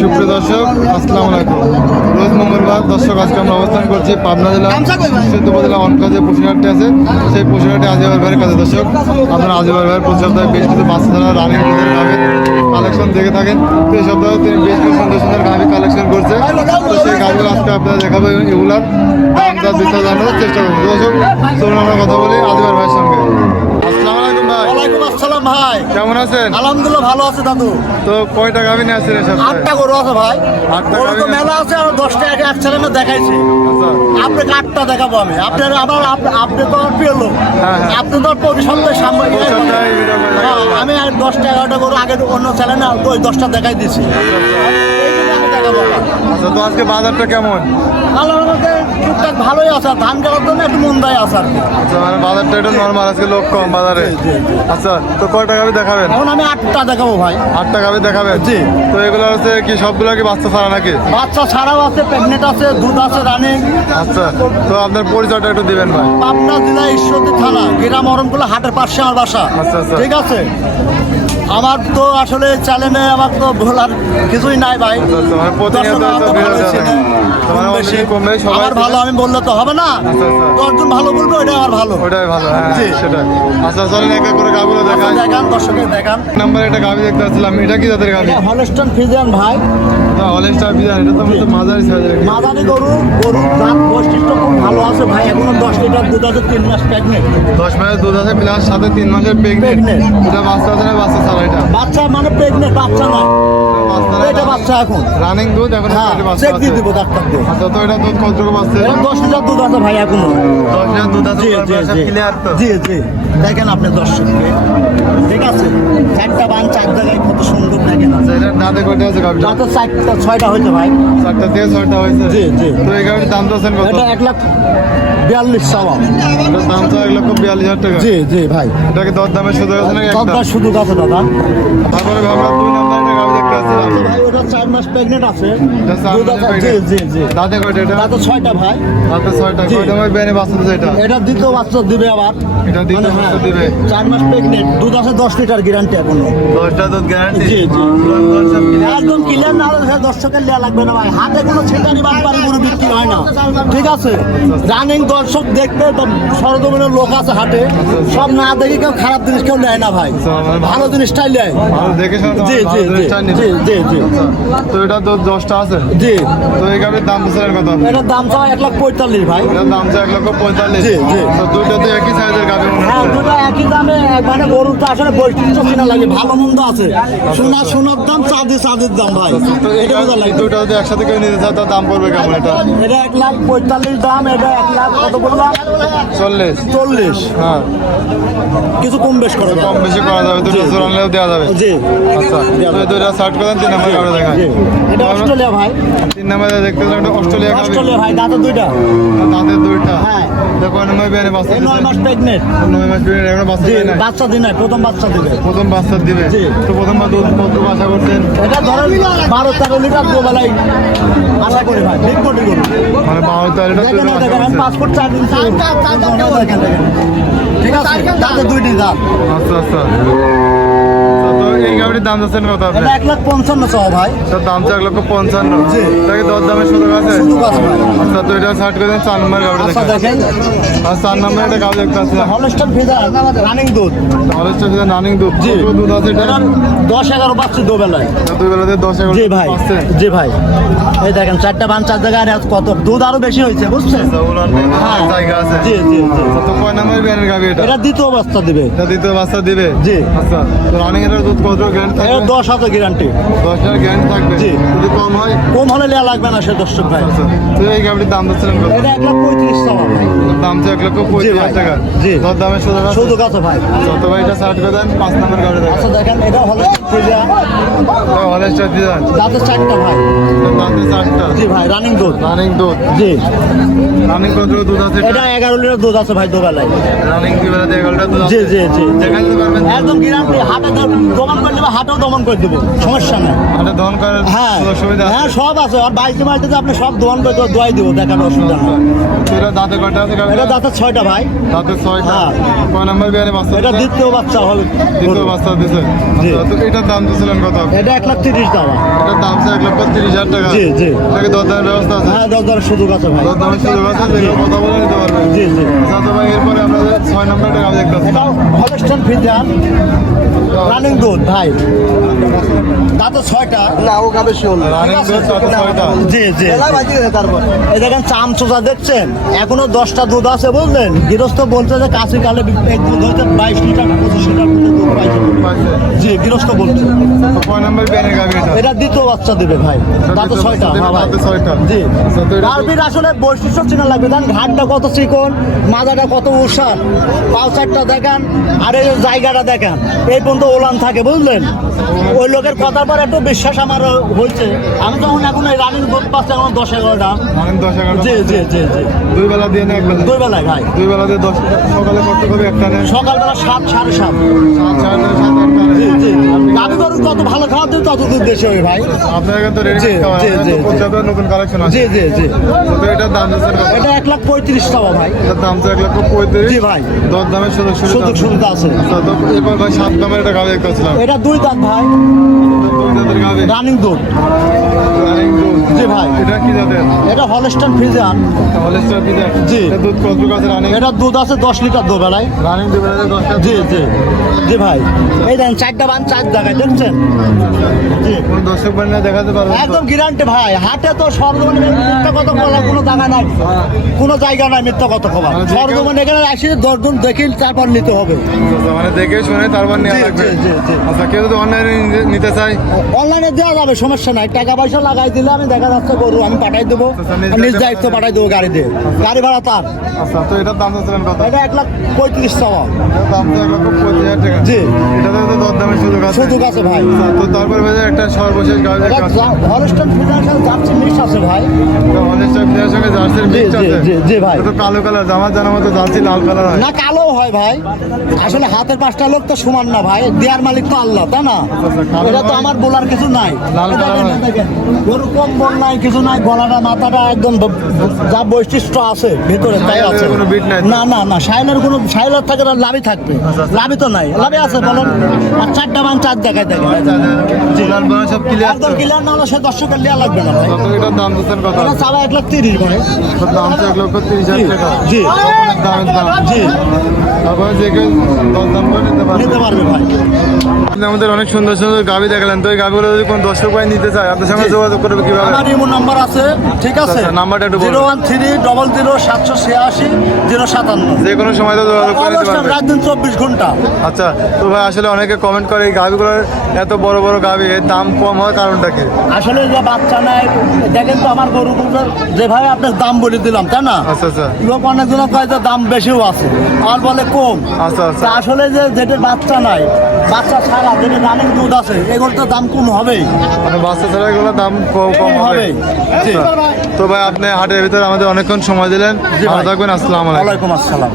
সুপ্রিয় দর্শক, আসসালামু আলাইকুম। রোজ মঙ্গলবার দর্শক, আজকে আমরা অবস্থান করছি পাবনা জেলা সিদ্ধ উপজেলা অনকা যে পশুহাটটি আছে। সেই পশুহাটে আজিবার ভাইয়ের কাছে দর্শক, আপনারা আজিবার ভাইয়ের প্রতি বেশ কিছু বাচ্চা ছাড়া রানিং গাভীর কালেকশন দেখে থাকেন। এই সপ্তাহে তিনি বেশ কিছু সুন্দর সুন্দর গাভী কালেকশন করছে। তো সেই গাভীগুলো আজকে আপনারা দেখাবো, এগুলার দাম বিচার জানানোর চেষ্টা করব। দর্শক, চলুন আমরা কথা বলি আজিবার ভাইয়ের সঙ্গে আসসালামু আলাইকুম ভাই ওয়ালাইকুম আসসালাম ভাই। কেমন আছেন? আলহামদুলিল্লাহ ভালো আছে দাদু। তো কয়টা গাভিনী আছে রে সব আটটা গরু আছে ভাই। আটটা গরু তো মেলা আছে আর দশটা এক এক ছেলে মেয়ে দেখাইছে। আপনি আপনাকে আটটা দেখাবো আমি। আপনার আবার আপ- আপনি তো আমার প্রিয় লোক। হ্যাঁ, হ্যাঁ। আপনি তো প্রতি সপ্তাহে সামনে হ্যাঁ। আমি আর দশটা এগারোটা গরু আগে অন্য চ্যানেলে ওই দশটা দেখাই দিছি। আচ্ছা তো আজকে বাজারটা কেমন? আল্লাহর মধ্যে টুকটাক ভালোই আছে ধান কাটার জন্য একটু মন্দায় আছে আর কি। আচ্ছা মানে বাজারটা একটু নর্মাল আজকে লোক কম বাজারে। আচ্ছা তো কয়টা গাভি দেখাবেন? এখন আমি আটটা দেখাবো ভাই। আটটা গাভি দেখাবেন? জি। তো এগুলো হচ্ছে কি সবগুলো কি বাচ্চা ছাড়া নাকি? বাচ্চা ছাড়াও আছে প্রেগনেন্ট আছে দুধ আছে রানিং। আচ্ছা তো আপনার পরিচয়টা একটু দিবেন ভাই। পাবনা জেলা ঈশ্বরদী থানা গ্রাম অরমগুলো হাটের পাশে আমার বাসা। আচ্ছা, আচ্ছা। ঠিক আছে? আমার তো আসলে চ্যানেলে আমার তো ভোলার কিছুই নাই ভাই। আমার ভালো আমি বললে তো হবে না। আচ্ছা, আচ্ছা। দশজন ভালো বলব ওটা আমার ভালো। ওটাই ভালো হ্যাঁ। সেটাই। আচ্ছা চলেন এক করে গাভিগুলো আচ্ছা, দেখাই। দেখান দর্শকের দেখান। নাম্বার একটা গাভি দেখতে পাচ্ছিলাম এটা কি গাভি এটা হলস্টন ফিজিয়ান ভাই। হলেস্টার বিজান এটা তো মাঝারি সাইজের। মাদারি গরু গরু দাঁত বৈশিষ্ট্য খুব ভালো আছে ভাই এখনও দশ দুধ আছে তিন মাস প্রেগনেন্ট দশ মাসের দুধ আছে প্লাস সাথে তিন মাসের প্রেগনেন্ট Pregnant। এটা বাচ্চা আছে না বাচ্চা ছাড়া এটা? বাচ্চা মানে প্রেগনেন্ট বাচ্চা নয় এটা বাচ্চা এখন। রানিং দুধ এখন এটা বাচ্চা চেক দিয়ে আছে। ডাক্তার দিয়ে। আচ্ছা তো এটা দুধ কতটুকু পাচ্ছে দশ লিটার দুধ আছে ভাই এখনও। দশ লিটার দুধ আছে জি জি জি। ক্লিয়ার তো? জি জি। দেখেন আপনি ঠিক আছে? চারটা বান চার জায়গায় কত সুন্দর দেখেন। আচ্ছা দাঁতে কয়টা আছে চারটা ছয়টা হয়েছে ভাই। চারটা থেকে ছয়টা হয়েছে? জি, জি। তো এই গাভির দাম দোছেন কত? এটা এক লাখ বিয়াল্লিশ চাওয়া দাম তো এক লক্ষ বিয়াল্লিশ হাজার টাকা। জি জি ভাই। এটাকে দর দামের সুযোগ আছে নাকি একটা? শুধু আছে দাদা। তারপরে ভাবলাম দুই নাম্বার একটা গাভি দেখতে আসছিলাম ওটা চার মাস প্রেগনেন্ট আছে। জি জি জি। দাঁতে কয়টা এটা? দাঁতে ছয়টা ভাই। দাঁতে ছয়টা। কয়টা আমার বেনে বাচ্চা দিচ্ছে এটা? এটা দ্বিতীয় বাচ্চা দিবে আবার। এটা দ্বিতীয় মানে বাচ্চা হ্যাঁ, দিবে। চার মাস প্রেগনেন্ট দুধ আছে দশ লিটার গ্যারান্টি এখনও। দশটা দুধ গ্যারান্টি জি, জি। একদম ক্লিয়ার না হলে দর্শকের লেয়া লাগবে না ভাই। হাতে কোনো ছেটারি বাটপারি কোনো বিক্রি হয় না। ঠিক আছে? রানিং দর্শক দেখবে তো সরজমিনের লোক আছে হাটে। সব না দেখি কেউ খারাপ জিনিস কেউ নেয় না ভাই। ভালো জিনিসটাই নেয়। দেখেছি দেখে জি, জি, জি, জি, জি, জি। আচ্ছা, তো এটা তো দশটা আছে? জি। তো এই গাড়ির দাম কত এটার দাম চাওয়া এক লাখ পঁয়তাল্লিশ ভাই। এটার দাম চাওয়া এক লক্ষ পঁয়তাল্লিশ। জি, জি। তো দুইটা তো একই সাইজের গাড়ি মনে হ্যাঁ হচ্ছে দুটো একই দামে মানে গরুর তো আসলে বৈশিষ্ট্য কিনা লাগে ভালো মন্দ আছে। সোনা সোনার দাম চাঁদি চাঁদির দাম ভাই। এটা বোঝা লাগে দুইটা যদি একসাথে নিতে তার দাম পড়বে কেমন এটা? এটা এক লাখ পঁয়তাল্লিশ দাম এটা এক লাখ কত বললাম? চল্লিশ। চল্লিশ। হ্যাঁ। কিছু কম বেশ করে কম বেশি করা যাবে দুটো জোর আনলেও দেওয়া যাবে। জি। আচ্ছা সার্ট করেন তিন নম্বর দেখান। এটা অস্ট্রেলিয়া ভাই। তিন নম্বরে দেখতে অস্ট্রেলিয়া অস্ট্রেলিয়া ভাই দাঁতে দুইটা। তাদের দুইটা। হ্যাঁ। দেখো নয় বিয়ানে বাচ্চা নয় মাস প্রেগনেন্ট নয় মাস বিয়ানে এখনও বাচ্চা নাই বাচ্চা দিন নাই প্রথম বাচ্চা দিবে প্রথম বাচ্চা দিবে তো প্রথমবার দুধ কত আশা করছেন এটা ধরেন বারো তেরো লিটার দুবেলায় আশা করি ভাই ঠিক কোটি করুন মানে বারো তেরো লিটার দেখেন না, দেখেন আমি। পাসপোর্ট চার দিন ঠিক আছে দুইটি দাঁত আচ্ছা আচ্ছা আচ্ছা, এই গাড়ির দাম যাচ্ছেন কত আপনি? এক লাখ পঞ্চান্ন চাও ভাই। তার দাম এক লক্ষ পঞ্চান্ন। জি। তাকে দর দামের সুযোগ আছে? আচ্ছা তো এটা ষাট করে দেন চার নম্বর গাড়ি আচ্ছা দেখেন। আর চার নম্বর একটা গাড়ি দেখতে আছে হলস্টার রানিং দুধ। তাহলে হচ্ছে রানিং দুধ। জি। দুধ আছে এটা? দশ এগারো পাচ্ছি দুবেলায়। দুই বেলাতে দশ এগারো জি ভাই। জি ভাই। এই দেখেন চারটা বান চার জায়গায় আর কত দুধ আরও বেশি হয়েছে বুঝছেন? আচ্ছা, হ্যাঁ। জায়গা আছে। জি জি জি। তো কয় নম্বর বিয়ানের গাড়ি এটা? এটা দ্বিতীয় বাচ্চা দিবে। এটা দ্বিতীয় বাচ্চা দিবে? জি। আচ্ছা তো রানিং এর দুধ গ্যারান্টি থাকবে? দশ হাজার গ্যারান্টি। দশ হাজার গ্যারান্টি থাকবে? জি। যদি কম হয়? কম হলে লেয়া লাগবে না সে দর্শক ভাই। আচ্ছা তো এই গাড়ির দাম দিচ্ছিলেন কত এটা এক লাখ পঁয়ত্রিশ টাকা দাম তো এক লক্ষ পঁয়ত্রিশ টাকা। জি। দর দামে সুযোগ সুযোগ আছে ভাই। যত ভাই এটা করে দেন পাঁচ নম্বর গাড়ি আচ্ছা দেখেন এটা হলো হলেস্টার ডিজাইন যাতে চারটা ভাই। দাঁতে চারটা। জি ভাই রানিং দুধ। রানিং দুধ। জি। রানিং কত দুধ আছে এটা। এগারো লিটার দুধ আছে ভাই দুবেলায় রানিং কি বেলাতে এগারোটা দুধ জি জি জি। একদম গ্যারান্টি হাটে দমন করে দেবো হাটেও দমন করে দেবো সমস্যা নেই। হাটে দহন করার হ্যাঁ সুবিধা হ্যাঁ সব আছে। আর বাইকে মাইতে আপনি সব দোয়ান করে দেবো দোয়াই দেবো দেখার অসুবিধা নেই। এটা দাঁতে কয়টা আছে এটা দাঁতের ছয়টা ভাই। দাঁতে ছয়টা। হ্যাঁ। কয় নাম্বার বিয়ারে বাচ্চা? এটা? দ্বিতীয় বাচ্চা হবে। দ্বিতীয় বাচ্চা দিছে। আচ্ছা, তো এটার দাম দিয়েছিলেন কত? এটা এক লাখ তিরিশ এটার দাম এক লক্ষ তিরিশ হাজার টাকা। জি, জি। এটাকে দরদামের ব্যবস্থা আছে? হ্যাঁ দশ দশ সুযোগ আছে ভাই। দরদামের সুযোগ আছে যেগুলো কথা বলে নিতে পারবে। জি জি। আচ্ছা ভাই এরপরে আমরা ছয় নম্বরটা গাভী দেখতে পাচ্ছি। হলস্টেন ফিজান রানিং দুধ ভাই। দাঁতের ছয়টা। না ও গাবে শিওর জি জি। তারপর। এই দেখেন চামচোচা দেখছেন? এখনও দশটা দুধ আছে বুঝলেন গৃহস্থ বলছে যে কাছে কালে দুধ হচ্ছে বাইশ লিটার পঁচিশ লিটার দুধ পাইছে। পাইছে। জি গৃহস্থ বলছে। এটা দ্বিতীয় বাচ্চা দেবে ভাই। দাঁতে ছয়টা বাচ্চা দেবে, হ্যাঁ ছয়টা। জি। গার্বির আসলে বৈশিষ্ট্য চেনা লাগবে। ঘাটটা কত চিকন মাজাটা কত উষার। পাউসারটা দেখান আর এই জায়গাটা দেখান এই পর্যন্ত ওলান থাকে বুঝলেন? ওই লোকের কথার পর একটু বিশ্বাস আমার হয়েছে। আমি যখন এখন এই রানীর দুধ পাচ্ছি এখন দশ এগারোটা। রানিং দশ এগারো জি জি জি জি। দুই বেলা দিয়ে না এক বেলা। দুই বেলায় ভাই। দুই বেলা দিয়ে দশ সকালে করতে হবে একটা নেন সকালবেলা সাত সাড়ে সাত। জি জি। গাড়ি গরু কত ভালো খাওয়া দিই তত দুধ বেশি হবে ভাই। আপনার কাছে তো জি, জি, জি, জি। নতুন কালেকশন আছে। জি জি জি। তো এটার দাম এটা এক লাখ পঁয়ত্রিশ টাকা ভাই। এটার দাম তো এক লক্ষ পঁয়ত্রিশ। জি ভাই। দর দামের সুযোগ সুযোগ আছে। সুবিধা আছে আচ্ছা, ভাই সাত দামের একটা গাভী দেখতে এটা দুই দাঁত ভাই। গাভী রানিং দুধ জি ভাই। এটা কি জাতের এটা হলস্টান ফ্রিজান হলেস্টার জি। এটা দুধ কত আছে রানিং এটা দুধ আছে দশ লিটার দু বেলায় রানিং দশটা জি জি। জি ভাই। এই দেন চারটা বান চার জায়গায় দেখছেন? জি। কোন দর্শক দেখাতে? একদম গ্যারান্টি ভাই। হাটে তো সর্বমনে মিথ্যা কথা বলার কোনো জায়গা নাই। কোনো জায়গা নাই মিথ্যা কথা খবর মানে সর্বমনে এখানে আসি দশজন দেখি তারপর নিতে হবে। মানে দেখে শুনে তারপর নেওয়া লাগবে। আচ্ছা কেউ যদি অনলাইনে নিতে চাই অনলাইনে দেওয়া যাবে সমস্যা নাই। টাকা পয়সা লাগাই দিলে আমি দেখা যাচ্ছে গরু আমি পাঠাই দেবো আচ্ছা, নিজ নিজ দায়িত্ব পাঠাই দেবো গাড়ি দিয়ে গাড়ি ভাড়া তার। আচ্ছা তো এটার দাম চাচ্ছিলেন কত? এটা এক লাখ পঁয়ত্রিশ টাকা এটার দাম তো এক লক্ষ পঁচিশ হাজার টাকা। জি। এটাতে তো দরদামের সুযোগ আছে। সুযোগ আছে ভাই। আচ্ছা, তো তারপর ভাই একটা সর্বশেষ গাড়ি এটা ফিনান্সিয়াল যাচ্ছে মিক্স আছে ভাই। সঙ্গে জার্সির মিক্স আছে। জি, জি ভাই। তো কালো কালার জামা জানা মতো জার্সি লাল কালার হয়। না কালো হয় ভাই। আসলে হাতের পাঁচটা লোক তো সমান না ভাই। দেয়ার মালিক তো আল্লাহ তাই না? আচ্ছা, এটা তো হয়। কিছু নাই। কম্বল নাই কিছু নাই গলাটা মাথাটা একদম যা বৈশিষ্ট্য আছে ভিতরে তাই আছে। না না না সাইলের কোনো সাইলের থাকে না লাভই থাকবে। লাভই তো নাই। লাভই আছে বলেন। আর চারটা মান চার দেখায় ক্লিয়ার একদম ক্লিয়ার না হলে সে দর্শকের লিয়া লাগবে না ভাই। দাম দিচ্ছেন কত? এটা এক লাখ তিরিশ ভাই। দাম তো এক লক্ষ তিরিশ হাজার টাকা। জি। সকলের দাম জি। তারপরে যে কেউ দশ দাম করে নিতে পারবে। ভাই। আপনি আমাদের অনেক সুন্দর সুন্দর গাভি দেখালেন। তো এই গাভিগুলো যদি কোনো দর্শক ভাই নিতে চায় আপনার সঙ্গে যোগাযোগ করবে কীভাবে? আমার ইমো নাম্বার আছে ঠিক আছে? আচ্ছা, নাম্বারটা একটু zero one three double zero সাতশো ছিয়াশি জিরো সাতান্ন। যে কোনো সময় তো যোগাযোগ করে নিতে পারবে। রাত দিন চব্বিশ ঘণ্টা। আচ্ছা তো ভাই আসলে অনেকে কমেন্ট করে এই গাভিগুলোর এত বড় বড় গাভি এর দাম কম হওয়ার কারণটা কি? আসলে যে বাচ্চা নেয় দেখেন তো আমার গরুগুলো যেভাবে আপনার দাম বলে দিলাম তাই না? আচ্ছা আচ্ছা। লোক অনেকজন কয় যে দাম বেশিও আছে আর বলে কম। আচ্ছা আচ্ছা। আসলে যে যেটা বাচ্চা নাই বাচ্চা ছাড়া যেটা রানিং দুধ আছে এগুলো তো দাম কম হবেই। মানে বাচ্চা ছাড়া দাম কম হবে। আচ্ছা। তো ভাই আপনি হাটের ভিতরে আমাদের অনেকক্ষণ সময় দিলেন। ভালো থাকবেন আসসালাম আলাইকুম। আসসালাম।